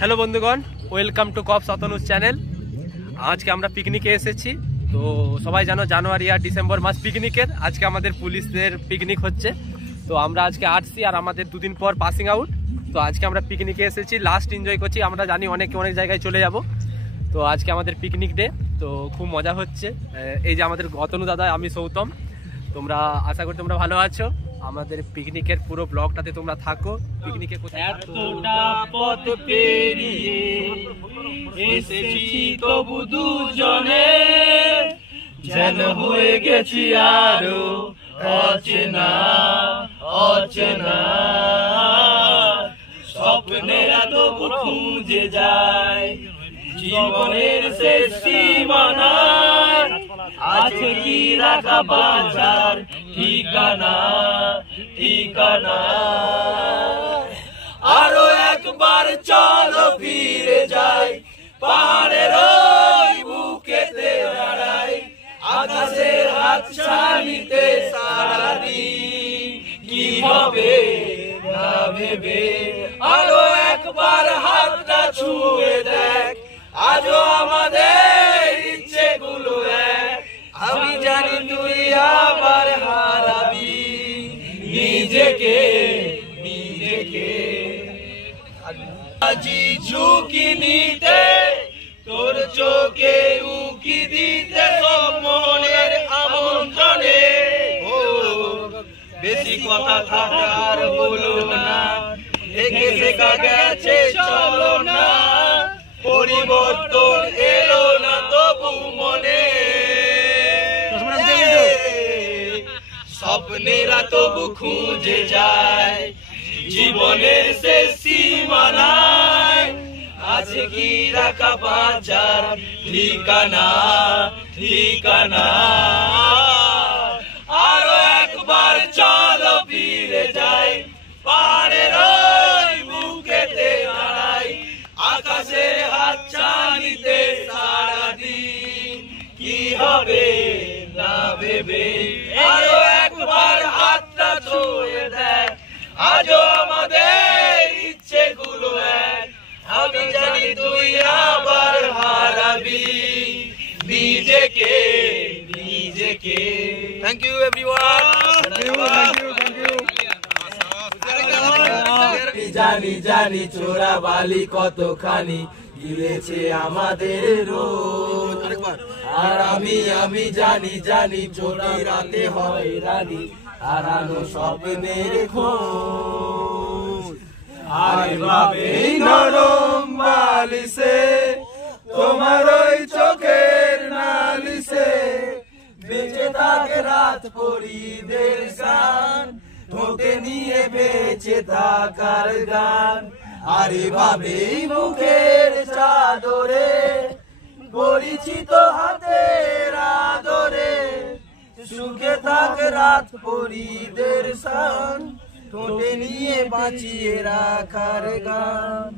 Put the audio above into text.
Hello বন্ধুগণ, welcome to corps অতনুজ channel. আজকে আমরা পিকনিকে এসেছি। তো সবাই জানো জানুয়ারি আর ডিসেম্বর মাস পিকনিকের। আজকে আমাদের পুলিশদের পিকনিক হচ্ছে। তো আমরা আজকে আসছি আর আমাদের দুদিন পর পাসিং আউট। তো আজকে আমরা পিকনিকে এসেছি, লাস্ট এনজয় করছি। আমরা জানি অনেক জায়গায় চলে যাব। তো আজকে আমাদের পিকনিক ডে, তো খুব মজা হচ্ছে। এই যে আমাদের অতনু দাদা, আমি সৌতম। তোমরা আশা করি তোমরা ভালো আছো। আমাদের পিকনিকের পুরো ব্লগটাতে তোমরা থাকো। পিকনিকে কোথায় এতটা পথ পেরিয়ে এসেছি তবু দুজনে, যেন হয়ে গেছি আরো অচেনা অচেনা। স্বপ্নেরা তবু খুঁজে যায় জীবনের শেষ সীমানায়। আছে কি রাখা বাঁচার ঠিকানা ঠিকানা। আরো একবার চলো ফিরে যাই, পাহাড়ের ওই বুকেতে দাঁড়াই, আকাশের হাতছানিতে সারাদিন কি হবে না ভেবে। আরো একবার হাতটা ছুঁয়ে দেখ, আজও আমাদের ইচ্ছেগুলো এক। আমি জানি তুই আবার হারাবি নিজেকে নিজেকে। আজি ঝুঁকি নিতে, তোর চোখে উকি দিতে, সব মনের আমন্ত্রণে। ও বেশি কথা থাকার বলো না, দেখে শেখা গেছে চলো না। পরিবর্তন এলো না তবু মনে, স্বপ্নেরা তবু খুঁজে যায় জীবনের শেষ সীমানায়। আছে কি রাখা বাঁচার ঠিকানা ঠিকানা। আরো একবার চলো ফিরে যাই, পাহাড়ের ওই বুকেতে দাঁড়াই, আকাশে হাতছানিতে সারাদিন কি হবে না ভেবে। আরো একবার হাতটা ছুঁয়ে দেখ, আজও আমাদের ইচ্ছেগুলো এক। আমি জানি তুই আবার হারাবি নিজেকে নিজেকে। Thank you everyone. জানি জানি চোরা বালি কতখানি গিলেছে আমাদের রোজ। আর আমি জানি জানি চোরা রাতে হয় রানী, হারানো স্বপ্নের খোঁজ। আর ভাবে নরম বালিশে, তোমার ওই চোখের নালিশে, বেঁচে থাকে রাত পরিদের গান, ঠোঁটে নিয়ে বেঁচে থাকার গান। আরে ভাবে মুখের চাদরে, পরিচিত হাতের আদরে, সুখে থাকে রাত পরিদের শান, ঠোঁটে নিয়ে বাঁচিয়ে রাখার গান।